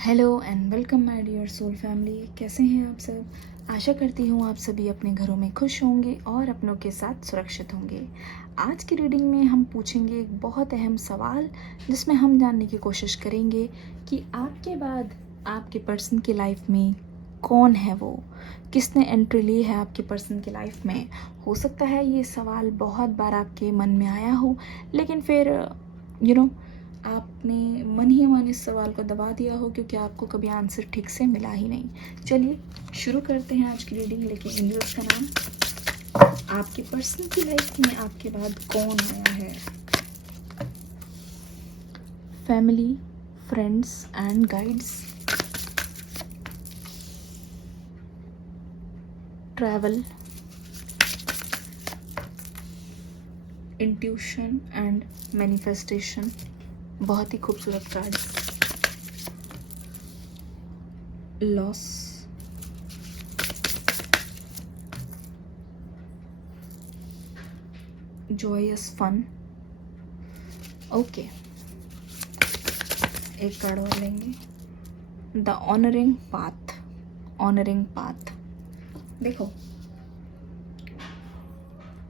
Hello and welcome my dear soul family. कैसे हैं आप सब? आशा करती हूँ आप सभी अपने घरों में खुश होंगे और अपनों के साथ सुरक्षित होंगे। आज की रीडिंग में हम पूछेंगे एक बहुत अहम सवाल, जिसमें हम जानने की कोशिश करेंगे कि आपके बाद आपके पर्सन की लाइफ में कौन है वो, किसने एंट्री ली है आपके पर्सन की लाइफ में। हो सकता है ये सवाल बहुत बार आपके मन में आया हो, लेकिन फिर आपने मन ही मन इस सवाल को दबा दिया हो, क्योंकि आपको कभी आंसर ठीक से मिला ही नहीं। चलिए शुरू करते हैं आज की रीडिंग। लेकिन एंजल्स का नाम, आपके पर्सन की लाइफ में आपके बाद कौन आया है? Family, friends and guides, travel, intuition and manifestation. बहुत ही खूबसूरत cards. Loss, joyous fun। Okay, एक कार्ड और लेंगे, the honouring path. Honouring path, देखो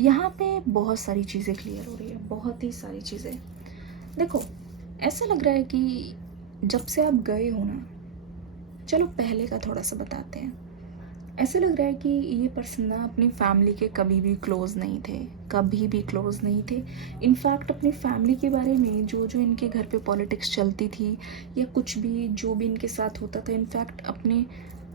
यहाँ पे बहुत सारी चीज़ें क्लियर हो रही है, बहुत ही सारी चीज़ें। देखो ऐसा लग रहा है कि जब से आप गए हो ना, चलो पहले का थोड़ा सा बताते हैं। ऐसा लग रहा है कि ये पर्सन ना अपनी फैमिली के कभी भी क्लोज नहीं थे, कभी भी क्लोज नहीं थे। इनफैक्ट अपनी फैमिली के बारे में जो जो इनके घर पे पॉलिटिक्स चलती थी या कुछ भी जो भी इनके साथ होता था, इनफैक्ट अपने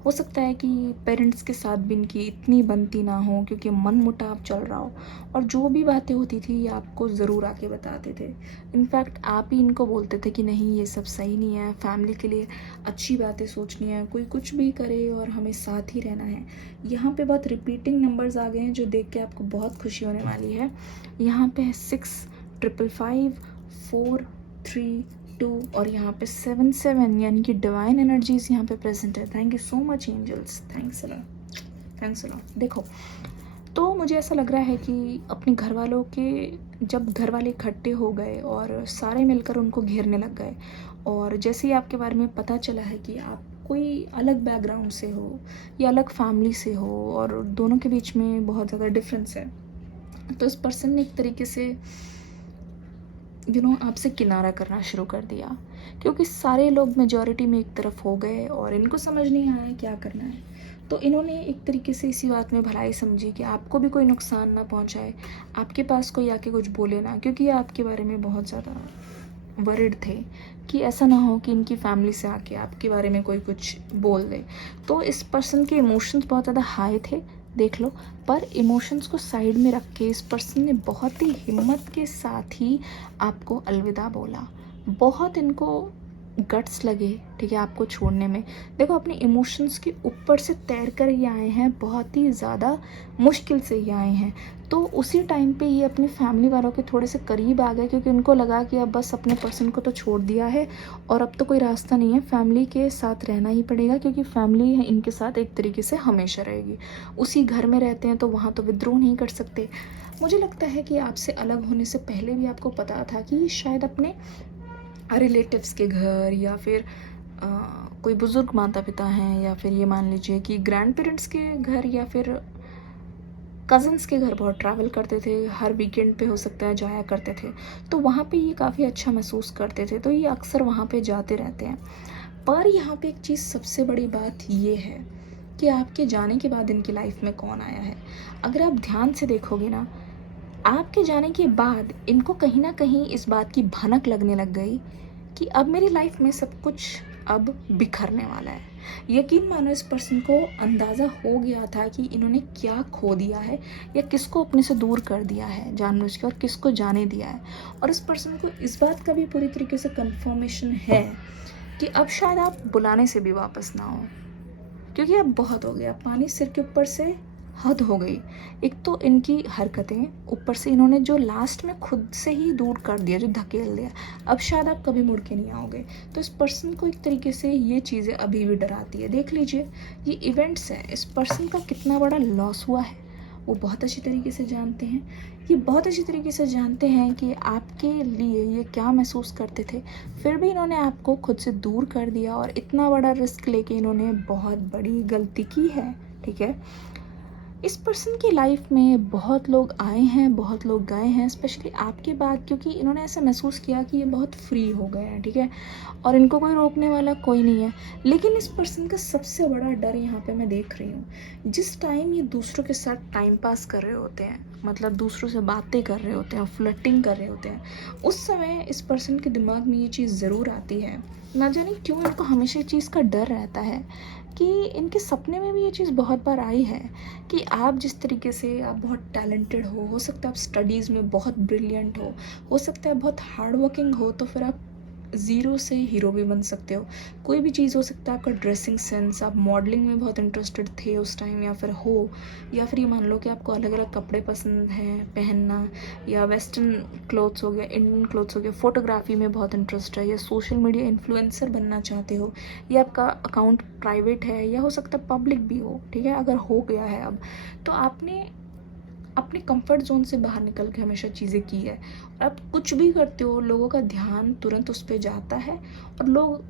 हो सकता है कि पेरेंट्स के साथ भी इनकी इतनी बनती ना हो, क्योंकि मन मुटाव चल रहा हो, और जो भी बातें होती थी ये आपको ज़रूर आके बताते थे। इनफैक्ट आप ही इनको बोलते थे कि नहीं ये सब सही नहीं है, फैमिली के लिए अच्छी बातें सोचनी है, कोई कुछ भी करे और हमें साथ ही रहना है। यहाँ पे बहुत रिपीटिंग नंबर्स आ गए हैं जो देख के आपको बहुत खुशी होने वाली है। यहाँ पे है 655, 4, 3, 2 और यहाँ पे 7, यानी कि डिवाइन एनर्जीज यहाँ पे प्रेजेंट है। Thank you so much angels, thanks a lot. देखो तो मुझे ऐसा लग रहा है कि अपने घर वालों के, जब घर वाले इकट्ठे हो गए और सारे मिलकर उनको घेरने लग गए, और जैसे ही आपके बारे में पता चला है कि आप कोई अलग बैकग्राउंड से हो या अलग फैमिली से हो और दोनों के बीच में बहुत ज़्यादा डिफरेंस है, तो इस पर्सन ने एक तरीके से आपसे किनारा करना शुरू कर दिया, क्योंकि सारे लोग मेजॉरिटी में एक तरफ हो गए और इनको समझ नहीं आया क्या करना है। तो इन्होंने एक तरीके से इसी बात में भलाई समझी कि आपको भी कोई नुकसान ना पहुंचाए, आपके पास कोई आके कुछ बोले ना, क्योंकि ये आपके बारे में बहुत ज़्यादा वरिड थे कि ऐसा ना हो कि इनकी फैमिली से आके आपके बारे में कोई कुछ बोल दे। तो इस पर्सन के इमोशंस बहुत ज़्यादा हाई थे, देख लो। पर इमोशंस को साइड में रख के इस पर्सन ने बहुत ही हिम्मत के साथ ही आपको अलविदा बोला। बहुत इनको गट्स लगे, ठीक है, आपको छोड़ने में। देखो अपने इमोशंस के ऊपर से तैर कर ये आए हैं, बहुत ही ज़्यादा मुश्किल से ये आए हैं। तो उसी टाइम पे ये अपनी फैमिली वालों के थोड़े से करीब आ गए, क्योंकि उनको लगा कि अब बस अपने पर्सन को तो छोड़ दिया है और अब तो कोई रास्ता नहीं है, फैमिली के साथ रहना ही पड़ेगा, क्योंकि फैमिली है इनके साथ एक तरीके से हमेशा रहेगी। उसी घर में रहते हैं तो वहाँ तो विद्रोह नहीं कर सकते। मुझे लगता है कि आपसे अलग होने से पहले भी आपको पता था कि शायद अपने रिलेटिव्स के घर या फिर कोई बुज़ुर्ग माता पिता हैं, या फिर ये मान लीजिए कि ग्रैंड पेरेंट्स के घर या फिर कज़न्स के घर बहुत ट्रैवल करते थे, हर वीकेंड पे हो सकता है जाया करते थे। तो वहाँ पे ये काफ़ी अच्छा महसूस करते थे, तो ये अक्सर वहाँ पे जाते रहते हैं। पर यहाँ पे एक चीज़ सबसे बड़ी बात ये है कि आपके जाने के बाद इनकी लाइफ में कौन आया है। अगर आप ध्यान से देखोगे ना, आपके जाने के बाद इनको कहीं ना कहीं इस बात की भनक लगने लग गई कि अब मेरी लाइफ में सब कुछ अब बिखरने वाला है। यकीन मानो इस पर्सन को अंदाज़ा हो गया था कि इन्होंने क्या खो दिया है या किसको अपने से दूर कर दिया है जानबूझ के, और किसको जाने दिया है। और इस पर्सन को इस बात का भी पूरी तरीके से कंफर्मेशन है कि अब शायद आप बुलाने से भी वापस ना हो, क्योंकि अब बहुत हो गया, पानी सिर के ऊपर से हद हो गई। एक तो इनकी हरकतें, ऊपर से इन्होंने जो लास्ट में खुद से ही दूर कर दिया, जो धकेल दिया, अब शायद आप कभी मुड़ के नहीं आओगे। तो इस पर्सन को एक तरीके से ये चीज़ें अभी भी डराती है। देख लीजिए ये इवेंट्स हैं, इस पर्सन का कितना बड़ा लॉस हुआ है, वो बहुत अच्छी तरीके से जानते हैं, ये बहुत अच्छी तरीके से जानते हैं कि आपके लिए ये क्या महसूस करते थे। फिर भी इन्होंने आपको खुद से दूर कर दिया और इतना बड़ा रिस्क लेके इन्होंने बहुत बड़ी गलती की है, ठीक है। इस पर्सन की लाइफ में बहुत लोग आए हैं, बहुत लोग गए हैं, स्पेशली आपके बाद, क्योंकि इन्होंने ऐसा महसूस किया कि ये बहुत फ्री हो गए हैं, ठीक है, और इनको कोई रोकने वाला कोई नहीं है। लेकिन इस पर्सन का सबसे बड़ा डर यहाँ पे मैं देख रही हूँ, जिस टाइम ये दूसरों के साथ टाइम पास कर रहे होते हैं, मतलब दूसरों से बातें कर रहे होते हैं, फ्लर्टिंग कर रहे होते हैं, उस समय इस पर्सन के दिमाग में ये चीज़ ज़रूर आती है। ना जाने क्यों इनको हमेशा इस चीज़ का डर रहता है कि इनके सपने में भी ये चीज़ बहुत बार आई है कि आप जिस तरीके से, आप बहुत टैलेंटेड हो सकता है आप स्टडीज़ में बहुत ब्रिलियंट हो सकता है बहुत हार्ड वर्किंग हो, तो फिर आप ज़ीरो से हीरो भी बन सकते हो। कोई भी चीज़ हो सकता है, आपका ड्रेसिंग सेंस, आप मॉडलिंग में बहुत इंटरेस्टेड थे उस टाइम, या फिर हो, या फिर ये मान लो कि आपको अलग अलग कपड़े पसंद हैं पहनना, या वेस्टर्न क्लोथ्स हो गया, इंडियन क्लोथ्स हो गया, फोटोग्राफी में बहुत इंटरेस्ट है, या सोशल मीडिया इन्फ्लुएंसर बनना चाहते हो, या आपका अकाउंट प्राइवेट है, या हो सकता है पब्लिक भी हो, ठीक है। अगर हो गया है अब, तो आपने अपने कंफर्ट जोन से बाहर निकल के हमेशा चीज़ें की है, और आप कुछ भी करते हो लोगों का ध्यान तुरंत उस पर जाता है, और लोग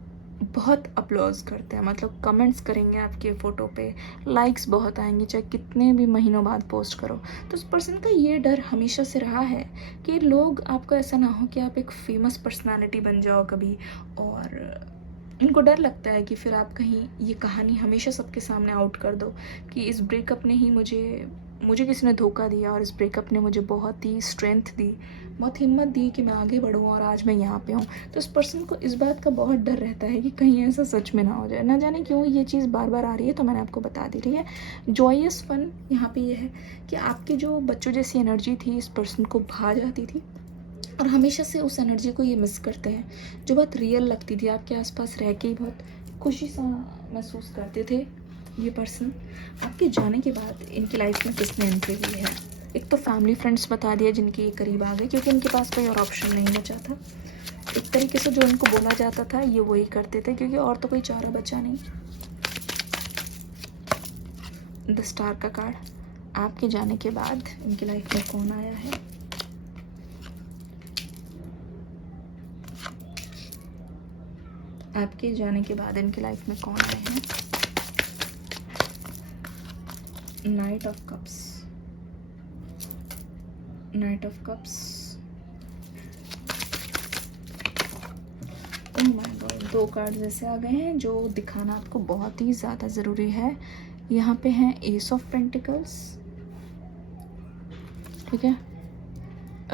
बहुत अपलॉज करते हैं, मतलब कमेंट्स करेंगे आपके फ़ोटो पे, लाइक्स बहुत आएंगे चाहे कितने भी महीनों बाद पोस्ट करो। तो उस पर्सन का ये डर हमेशा से रहा है कि लोग, आपको ऐसा ना हो कि आप एक फेमस पर्सनालिटी बन जाओ कभी, और इनको डर लगता है कि फिर आप कहीं ये कहानी हमेशा सबके सामने आउट कर दो कि इस ब्रेकअप ने ही मुझे किसी ने धोखा दिया, और इस ब्रेकअप ने मुझे बहुत ही स्ट्रेंथ दी, बहुत हिम्मत दी कि मैं आगे बढ़ूँ और आज मैं यहाँ पे हूँ। तो इस पर्सन को इस बात का बहुत डर रहता है कि कहीं ऐसा सच में ना हो जाए। ना जाने क्यों ये चीज़ बार बार आ रही है, तो मैंने आपको बता दी रही है। जॉयस फन यहाँ पे ये है कि आपकी जो बच्चों जैसी एनर्जी थी इस पर्सन को भा जाती थी, और हमेशा से उस एनर्जी को ये मिस करते हैं जो बहुत रियल लगती थी, आपके आसपास रह के ही बहुत खुशी सा महसूस करते थे। ये पर्सन आपके जाने के बाद इनकी लाइफ में किसने एंट्री ली है? एक तो फैमिली फ्रेंड्स बता दिया जिनके ये करीब आ गए, क्योंकि इनके पास कोई और ऑप्शन नहीं बचा था। एक तरीके से जो इनको बोला जाता था ये वही करते थे, क्योंकि और तो कोई चारा बचा नहीं। द स्टार का कार्ड, आपके जाने के बाद इनकी लाइफ में कौन आया है? आपके जाने के बाद इनकी लाइफ में कौन आए हैं? Night of cups, night of cups, oh my God, दो कार्ड जैसे आ गए हैं जो दिखाना आपको बहुत ही ज़्यादा ज़रूरी है। यहाँ पे हैं एस ऑफ पेंटिकल्स, ठीक है,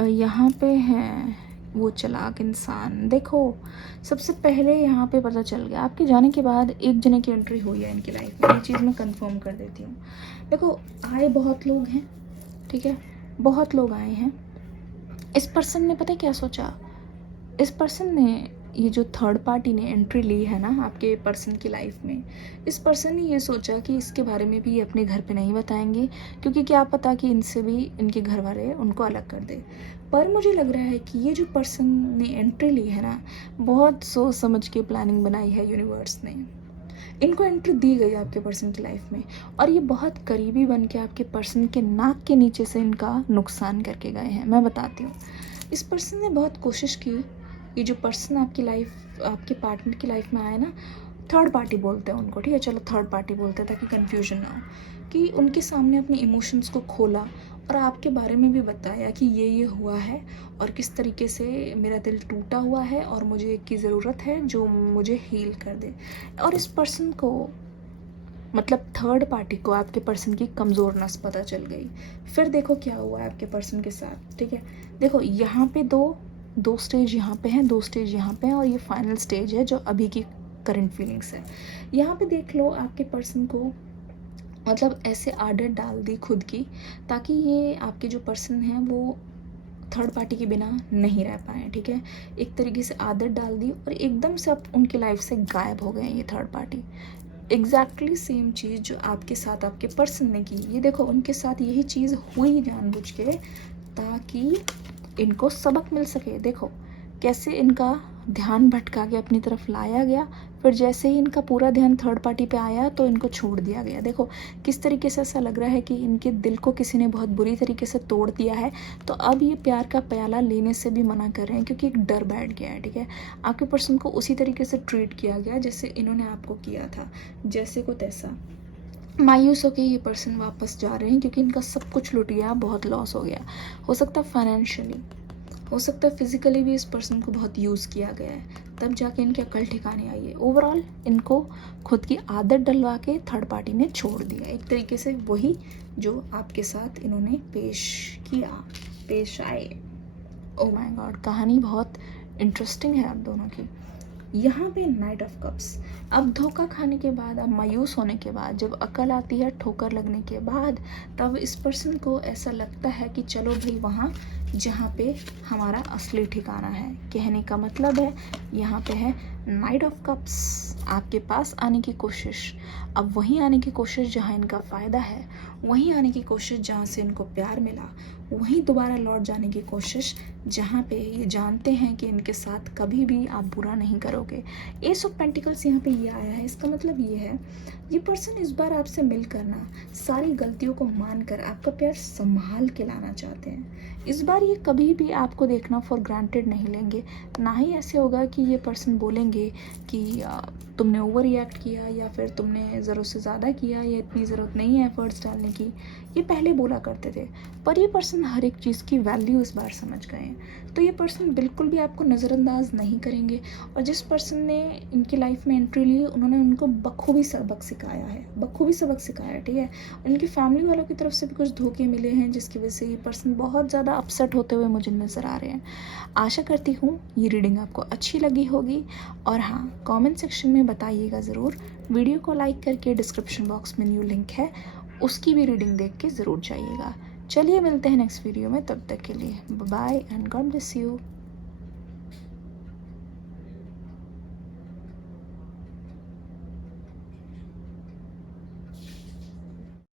यहाँ पे हैं वो चालाक इंसान। देखो सबसे पहले यहाँ पे पता चल गया आपके जाने के बाद एक जने की एंट्री हुई है इनकी लाइफ में, ये चीज़ मैं कंफर्म कर देती हूँ। देखो आए बहुत लोग हैं, ठीक है, बहुत लोग आए हैं। इस पर्सन ने पता है क्या सोचा? इस पर्सन ने, ये जो थर्ड पार्टी ने एंट्री ली है ना आपके पर्सन की लाइफ में, इस पर्सन ने ये सोचा कि इसके बारे में भी ये अपने घर पे नहीं बताएंगे, क्योंकि क्या पता कि इनसे भी इनके घर वाले उनको अलग कर दे। पर मुझे लग रहा है कि ये जो पर्सन ने एंट्री ली है ना, बहुत सोच समझ के प्लानिंग बनाई है यूनिवर्स ने, इनको एंट्री दी गई आपके पर्सन की लाइफ में, और ये बहुत करीबी बन के आपके पर्सन के नाक के नीचे से इनका नुकसान करके गए हैं। मैं बताती हूँ, इस पर्सन ने बहुत कोशिश की, ये जो पर्सन आपकी लाइफ, आपके पार्टनर की लाइफ में आए ना, थर्ड पार्टी बोलते हैं उनको, ठीक है, चलो थर्ड पार्टी बोलते हैं ताकि कन्फ्यूजन ना हो, कि उनके सामने अपने इमोशंस को खोला और आपके बारे में भी बताया कि ये हुआ है और किस तरीके से मेरा दिल टूटा हुआ है और मुझे एक की ज़रूरत है जो मुझे हील कर दे। और इस पर्सन को, मतलब थर्ड पार्टी को, आपके पर्सन की कमज़ोर नस पता चल गई। फिर देखो क्या हुआ है आपके पर्सन के साथ, ठीक है। देखो यहाँ पे दो स्टेज यहाँ पे हैं, दो स्टेज यहाँ पे हैं, और ये फाइनल स्टेज है जो अभी की करंट फीलिंग्स है। यहाँ पे देख लो आपके पर्सन को, मतलब ऐसे आदत डाल दी खुद की, ताकि ये आपके जो पर्सन हैं वो थर्ड पार्टी के बिना नहीं रह पाए, ठीक है। एक तरीके से आदत डाल दी और एकदम से अब उनकी लाइफ से गायब हो गए ये थर्ड पार्टी। एग्जैक्टली सेम चीज़ जो आपके साथ आपके पर्सन ने की, ये देखो उनके साथ यही चीज़ हुई जानबूझ के, ताकि इनको सबक मिल सके। देखो कैसे इनका ध्यान भटका के अपनी तरफ लाया गया, फिर जैसे ही इनका पूरा ध्यान थर्ड पार्टी पे आया तो इनको छोड़ दिया गया। देखो किस तरीके से ऐसा लग रहा है कि इनके दिल को किसी ने बहुत बुरी तरीके से तोड़ दिया है। तो अब ये प्यार का प्याला लेने से भी मना कर रहे हैं क्योंकि एक डर बैठ गया है। ठीक है, आपके पर्सन को उसी तरीके से ट्रीट किया गया जैसे इन्होंने आपको किया था, जैसे को तैसा। मायूस होकर ये पर्सन वापस जा रहे हैं क्योंकि इनका सब कुछ लुट गया, बहुत लॉस हो गया। हो सकता है फाइनेंशियली, हो सकता है फिजिकली भी इस पर्सन को बहुत यूज़ किया गया है, तब जाके इनकी अकल ठिकाने आई है। ओवरऑल इनको खुद की आदत डलवा के थर्ड पार्टी ने छोड़ दिया, एक तरीके से वही जो आपके साथ इन्होंने पेश आए। ओ माय गॉड, कहानी बहुत इंटरेस्टिंग है आप दोनों की। यहाँ पे नाइट ऑफ कप्स, अब धोखा खाने के बाद, अब मायूस होने के बाद, जब अकल आती है ठोकर लगने के बाद, तब इस पर्सन को ऐसा लगता है कि चलो भाई वहाँ जहाँ पे हमारा असली ठिकाना है। कहने का मतलब है यहाँ पे है नाइट ऑफ कप्स, आपके पास आने की कोशिश। अब वहीं आने की कोशिश जहाँ इनका फ़ायदा है, वहीं आने की कोशिश जहाँ से इनको प्यार मिला, वहीं दोबारा लौट जाने की कोशिश जहाँ पे ये जानते हैं कि इनके साथ कभी भी आप बुरा नहीं करोगे। एस ऑफ पेंटिकल्स यहाँ पे ये आया है, इसका मतलब ये है ये पर्सन इस बार आपसे मिलकर ना सारी गलतियों को मानकर आपका प्यार संभाल के लाना चाहते हैं। इस बार ये कभी भी आपको देखना फॉर ग्रांटेड नहीं लेंगे। ना ही ऐसे होगा कि ये पर्सन बोलेंगे कि तुमने ओवर रिएक्ट किया या फिर तुमने ज़रूरत से ज़्यादा किया या इतनी ज़रूरत नहीं है एफर्ट्स डालने की, ये पहले बोला करते थे। पर ये पर्सन हर एक चीज़ की वैल्यू इस बार समझ गए हैं, तो ये पर्सन बिल्कुल भी आपको नज़रअंदाज नहीं करेंगे। और जिस पर्सन ने इनकी लाइफ में एंट्री ली, उन्होंने उनको बखूबी सबक सिखाया है, बखूबी सबक सिखाया। ठीक है, उनकी फैमिली वालों की तरफ से भी कुछ धोखे मिले हैं जिसकी वजह से ये पर्सन बहुत ज़्यादा अपसेट होते हुए मुझे नज़र आ रहे हैं। आशा करती हूँ ये रीडिंग आपको अच्छी लगी होगी, और हाँ, कमेंट सेक्शन में बताइएगा ज़रूर। वीडियो को लाइक करके डिस्क्रिप्शन बॉक्स में न्यू लिंक है, उसकी भी रीडिंग देख के ज़रूर जाइएगा। चलिए मिलते हैं नेक्स्ट वीडियो में, तब तक के लिए bye and God bless you.